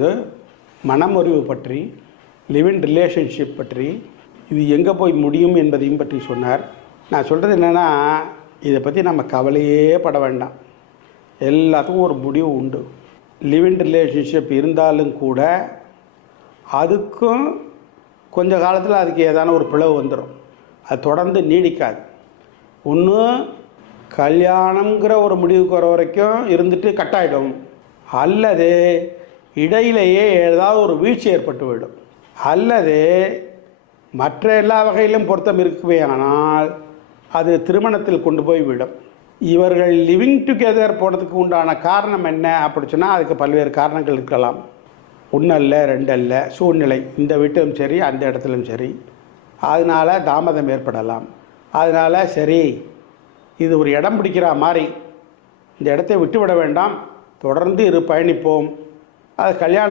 இது மனமுறிவு பற்றி live-in relationship பற்றி இது எங்கே போய் முடியும் என்பதையும் பற்றி சொன்னார். நான் சொல்கிறது என்னென்னா இதை பற்றி நம்ம கவலையே பட வேண்டாம். எல்லாத்துக்கும் ஒரு முடிவு உண்டு. லிவின் ரிலேஷன்ஷிப் இருந்தாலும் கூட அதுக்கும் கொஞ்ச காலத்தில் அதுக்கு ஏதான ஒரு பிளவு வந்துடும் அது தொடர்ந்து நீடிக்காது. ஒன்று கல்யாணங்கிற ஒரு முடிவுக்கு வர வரைக்கும் இருந்துட்டு கட் ஆகிடும் அல்லது இடையிலேயே ஏதாவது ஒரு வீழ்ச்சி ஏற்பட்டுவிடும் அல்லது மற்ற எல்லா வகையிலும் பொருத்தம் இருக்குமே ஆனால் அது திருமணத்தில் கொண்டு போய் விடும். இவர்கள் லிவிங் டுகெதர் போனதுக்கு உண்டான காரணம் என்ன அப்படி சொன்னால் அதுக்கு பல்வேறு காரணங்கள் இருக்கலாம். ஒன்றல்ல ரெண்டல்ல சூழ்நிலை. இந்த வீட்டிலும் சரி அந்த இடத்துலையும் சரி. அதனால் தாமதம் ஏற்படலாம். அதனால் சரி இது ஒரு இடம் பிடிக்கிற மாதிரி. இந்த இடத்தை விட்டுவிட வேண்டாம். தொடர்ந்து இரு பயணிப்போம். அது கல்யாணம்